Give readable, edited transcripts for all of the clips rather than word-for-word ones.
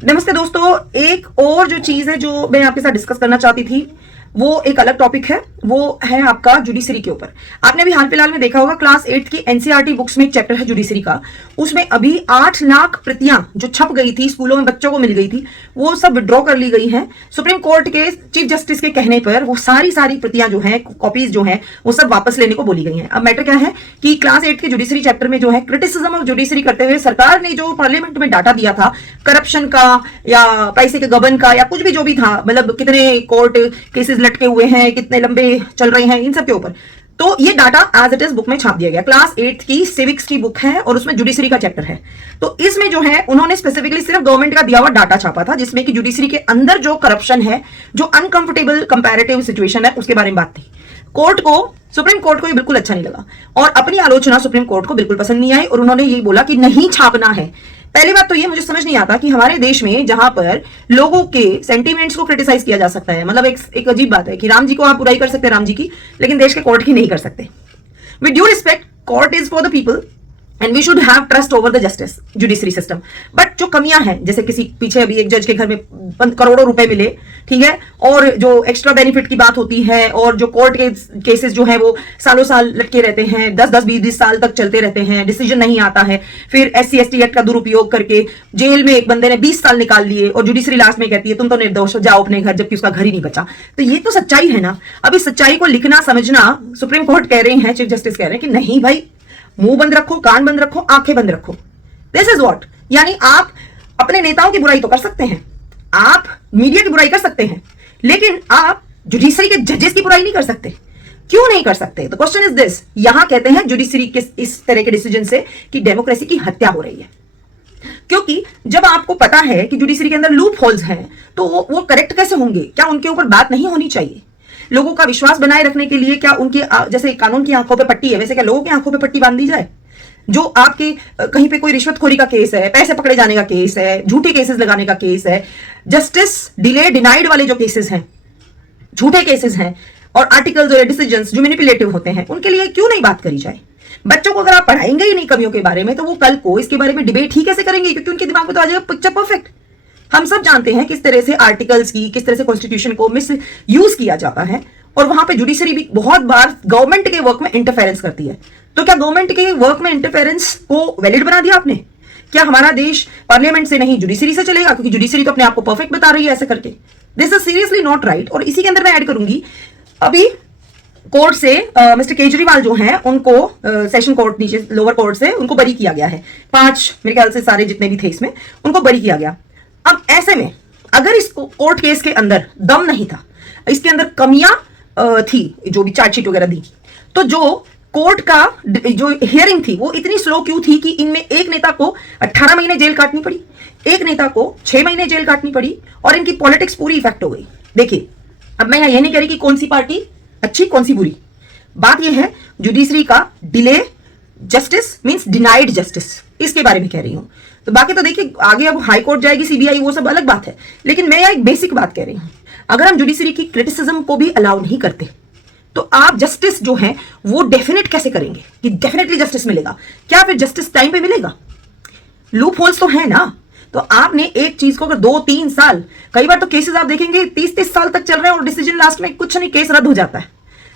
नमस्ते दोस्तों, एक और जो चीज है जो मैं आपके साथ डिस्कस करना चाहती थी वो एक अलग टॉपिक है। वो है आपका जुडिशरी के ऊपर। आपने अभी हाल फिलहाल में देखा होगा क्लास 8 की एनसीईआरटी बुक्स में एक चैप्टर है जुडिशरी का। उसमें अभी 8 लाख प्रतियां जो छप गई थी, स्कूलों में बच्चों को मिल गई थी, वो सब विड्रॉ कर ली गई हैं। सुप्रीम कोर्ट के चीफ जस्टिस के कहने पर वो सारी प्रतियां जो है, कॉपीज जो है, वो सब वापस लेने को बोली गई हैं। अब मैटर क्या है कि क्लास 8 के जुडिशरी चैप्टर में जो है क्रिटिसिज्म ऑफ जुडिशरी करते हुए सरकार ने जो पार्लियामेंट में डाटा दिया था करप्शन का या पैसे के गबन का या कुछ भी जो भी था, मतलब कितने कोर्ट केसेस लटके हुए हैं, कितने लंबे चल रहे हैं, इन सब के ऊपर, तो ये data as it is book में छाप दिया गया। क्लास 8 की सिविक्स की बुक है और उसमें जुडिशरी का चैप्टर है। तो इसमें जो है उन्होंने स्पेसिफिकली सिर्फ गवर्नमेंट का दिया हुआ डाटा छापा था, जिसमें कि जुडिशरी के अंदर जो करप्शन है, जो अनकंफर्टेबल कंपैरेटिव सिचुएशन है, उसके बारे में बात थी। कोर्ट को, सुप्रीम कोर्ट को ये बिल्कुल अच्छा नहीं लगा और अपनी आलोचना सुप्रीम कोर्ट को बिल्कुल पसंद नहीं आई और उन्होंने ये बोला कि नहीं छापना है। पहली बात तो ये मुझे समझ नहीं आता कि हमारे देश में जहां पर लोगों के सेंटीमेंट्स को क्रिटिसाइज किया जा सकता है, मतलब एक अजीब बात है कि राम जी को आप बुराई कर सकते हैं राम जी की, लेकिन देश के कोर्ट की नहीं कर सकते। With due respect, court is for the people and we should have trust over the justice judiciary system. But जो कमियां हैं, जैसे किसी पीछे अभी एक जज के घर में करोड़ों रुपए मिले, ठीक है, और जो एक्स्ट्रा बेनिफिट की बात होती है, और जो कोर्ट के केसेस जो है वो सालों साल लटके रहते हैं, 10-10, 20-20 साल तक चलते रहते हैं, डिसीजन नहीं आता है, फिर SC/ST एक्ट का दुरुपयोग करके जेल में एक बंदे ने 20 साल निकाल लिए और जुडिशरी लास्ट में कहती है तुम तो निर्दोष हो, जाओ अपने घर, जबकि उसका घर ही नहीं बचा। तो ये तो सच्चाई है ना। अब इस सच्चाई को लिखना समझना सुप्रीम कोर्ट कह रहे हैं, चीफ जस्टिस कह रहे हैं कि नहीं भाई, मुंह बंद रखो, कान बंद रखो, आंखें बंद रखो। दिस इज व्हाट, यानी आप अपने नेताओं की बुराई तो कर सकते हैं, आप मीडिया की बुराई कर सकते हैं, लेकिन आप जुडिशरी के जजेस की बुराई नहीं कर सकते। क्यों नहीं कर सकते? The question is this. यहां कहते हैं जुडिशरी के इस तरह के डिसीजन से कि डेमोक्रेसी की हत्या हो रही है, क्योंकि जब आपको पता है कि जुडिशरी के अंदर लूप होल्स हैं तो वो करेक्ट कैसे होंगे? क्या उनके ऊपर बात नहीं होनी चाहिए? लोगों का विश्वास बनाए रखने के लिए क्या उनके, जैसे कानून की आंखों पे पट्टी है, वैसे क्या लोगों की आंखों पे पट्टी बांध दी जाए? जो आपके कहीं पे कोई रिश्वतखोरी का केस है, पैसे पकड़े जाने का केस है, झूठे केसेस लगाने का केस है, जस्टिस डिले डिनाइड वाले जो केसेस हैं, झूठे केसेस हैं, और आर्टिकल्स और डिसीजंस जो मैनिपुलेटिव होते हैं, उनके लिए क्यों नहीं बात करी जाए? बच्चों को अगर आप पढ़ाएंगे ही नहीं कमियों के बारे में, तो वो कल को इसके बारे में डिबेट ही कैसे करेंगे? क्योंकि उनके दिमाग में तो आ जाएगा पिक्चर परफेक्ट। हम सब जानते हैं किस तरह से आर्टिकल्स की, किस तरह से कॉन्स्टिट्यूशन को मिस यूज किया जाता है, और वहां पे जुडिशरी भी बहुत बार गवर्नमेंट के वर्क में इंटरफेरेंस करती है। तो क्या गवर्नमेंट के वर्क में इंटरफेरेंस को वैलिड बना दिया आपने? क्या हमारा देश पार्लियामेंट से नहीं जुडिशरी से चलेगा? क्योंकि जुडिशरी तो अपने आप को परफेक्ट बता रही है ऐसे करके। This is seriously not right. और इसी के अंदर मैं ऐड करूंगी, अभी कोर्ट से मिस्टर केजरीवाल जो हैं उनको सेशन कोर्ट, नीचे लोअर कोर्ट से उनको बरी किया गया है। 5 मेरे ख्याल से सारे जितने भी थे इसमें, उनको बरी किया गया। अब ऐसे में अगर इस कोर्ट केस के अंदर दम नहीं था, इसके अंदर कमियां थी, जो भी चार्जशीट वगैरह दी, तो जो कोर्ट का जो हियरिंग थी वो इतनी स्लो क्यों थी कि इनमें एक नेता को 18 महीने जेल काटनी पड़ी, एक नेता को 6 महीने जेल काटनी पड़ी, और इनकी पॉलिटिक्स पूरी इफेक्ट हो गई। देखिए, अब मैं ये नहीं कह रही कि कौन सी पार्टी अच्छी कौन सी बुरी, बात यह है जुडिशरी का delay justice means denied justice, इसके बारे में कह रही हूं। तो बाकी तो देखिए आगे अब हाई कोर्ट जाएगी, सीबीआई, वो सब अलग बात है, लेकिन मैं एक बेसिक बात कह रही हूं। अगर हम जुडिशरी की क्रिटिसिज्म को भी अलाउ नहीं करते तो आप जस्टिस जो है वो डेफिनेट कैसे करेंगे कि डेफिनेटली जस्टिस मिलेगा? क्या फिर जस्टिस टाइम पे मिलेगा? लूप होल्स तो है ना। तो आपने एक चीज को अगर 2-3 साल, कई बार तो केसेस आप देखेंगे 30-30 साल तक चल रहे हैं और डिसीजन लास्ट में कुछ नहीं, केस रद्द हो जाता है।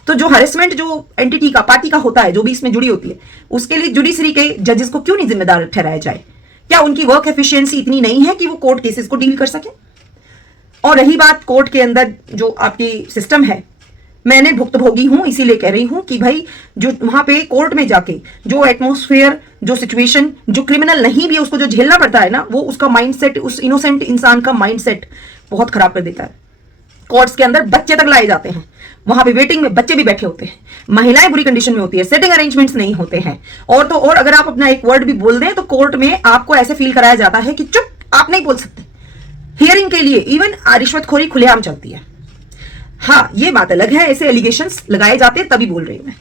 तो जो हरेसमेंट जो एंटिटी का, पार्टी का होता है, जो भी इसमें जुड़ी होती है, उसके लिए जुडिशरी के जजेस को क्यों नहीं जिम्मेदार ठहराया जाए? क्या उनकी वर्क एफिशिएंसी इतनी नहीं है कि वो कोर्ट केसेस को डील कर सके? और रही बात कोर्ट के अंदर जो आपकी सिस्टम है, मैंने भुक्तभोगी हूं, इसीलिए कह रही हूं कि भाई जो वहां पे कोर्ट में जाके जो एटमॉस्फेयर, जो सिचुएशन, जो क्रिमिनल नहीं भी है उसको जो झेलना पड़ता है ना, वो उसका माइंडसेट, उस इनोसेंट इंसान का माइंडसेट बहुत खराब कर देता है। कोर्ट्स के अंदर बच्चे तक लाए जाते हैं, वहां पे वेटिंग में बच्चे भी बैठे होते हैं, महिलाएं बुरी कंडीशन में होती है, सेटिंग अरेंजमेंट्स नहीं होते हैं, और तो और अगर आप अपना एक वर्ड भी बोल दें तो कोर्ट में आपको ऐसे फील कराया जाता है कि चुप, आप नहीं बोल सकते। हियरिंग के लिए इवन रिश्वतखोरी खुलेआम चलती है। हाँ, ये बात अलग है, ऐसे एलिगेशंस लगाए जाते हैं, तभी बोल रही हूं मैं।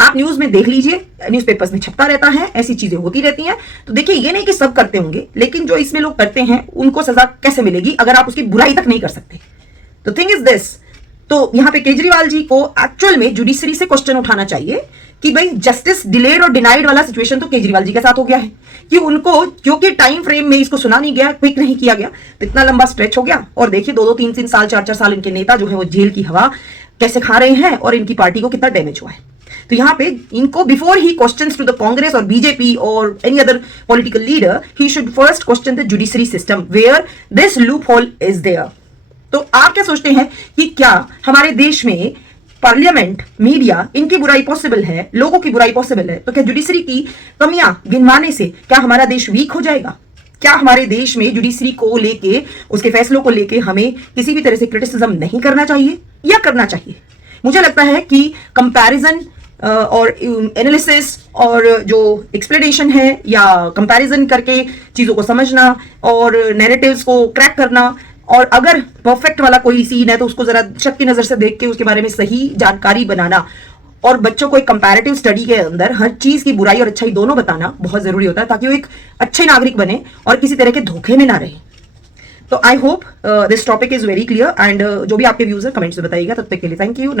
आप न्यूज में देख लीजिए, न्यूज़पेपर्स में छपता रहता है, ऐसी चीजें होती रहती हैं। तो देखिए, ये नहीं कि सब करते होंगे, लेकिन जो इसमें लोग करते हैं उनको सजा कैसे मिलेगी अगर आप उसकी बुराई तक नहीं कर सकते? तो थिंग इज दिस, तो यहाँ पे केजरीवाल जी को एक्चुअल में जुडिशरी से क्वेश्चन उठाना चाहिए कि भाई जस्टिस डिलेड और डिनाइड वाला सिचुएशन तो केजरीवाल जी के साथ हो गया है कि उनको क्योंकि टाइम फ्रेम में इसको सुना नहीं गया, क्विक नहीं किया गया, तो इतना लंबा स्ट्रेच हो गया। और देखिए 2-2 3-3 साल 4-4 साल इनके नेता जो है वो जेल की हवा कैसे खा रहे हैं और इनकी पार्टी को कितना डैमेज हुआ है। तो यहाँ पे इनको बिफोर ही क्वेश्चंस टू द कांग्रेस और बीजेपी और any other political leader, he should first question the judiciary system where this loophole is there. तो आप क्या सोचते हैं कि क्या हमारे देश में पार्लियामेंट, मीडिया, इनकी बुराई पॉसिबल है, लोगों की बुराई पॉसिबल है? तो क्या जुडिशरी की कमियां गिनवाने से क्या हमारा देश वीक हो जाएगा? क्या हमारे देश में जुडिशरी को लेके, उसके फैसलों को लेके हमें किसी भी तरह से क्रिटिसिज्म नहीं करना चाहिए या करना चाहिए? मुझे लगता है कि कंपैरिजन और एनालिसिस और जो एक्सप्लेनेशन है या कंपैरिजन करके चीजों को समझना और नैरेटिव्स को क्रैक करना, और अगर परफेक्ट वाला कोई सीन है तो उसको जरा शक की नजर से देख के उसके बारे में सही जानकारी बनाना और बच्चों को एक कंपैरेटिव स्टडी के अंदर हर चीज की बुराई और अच्छाई दोनों बताना बहुत जरूरी होता है, ताकि वो एक अच्छे नागरिक बने और किसी तरह के धोखे में ना रहे। तो I hope this topic is very clear and जो भी आपके व्यूज है कमेंट्स में बताइएगा। तब तक के लिए थैंक यू।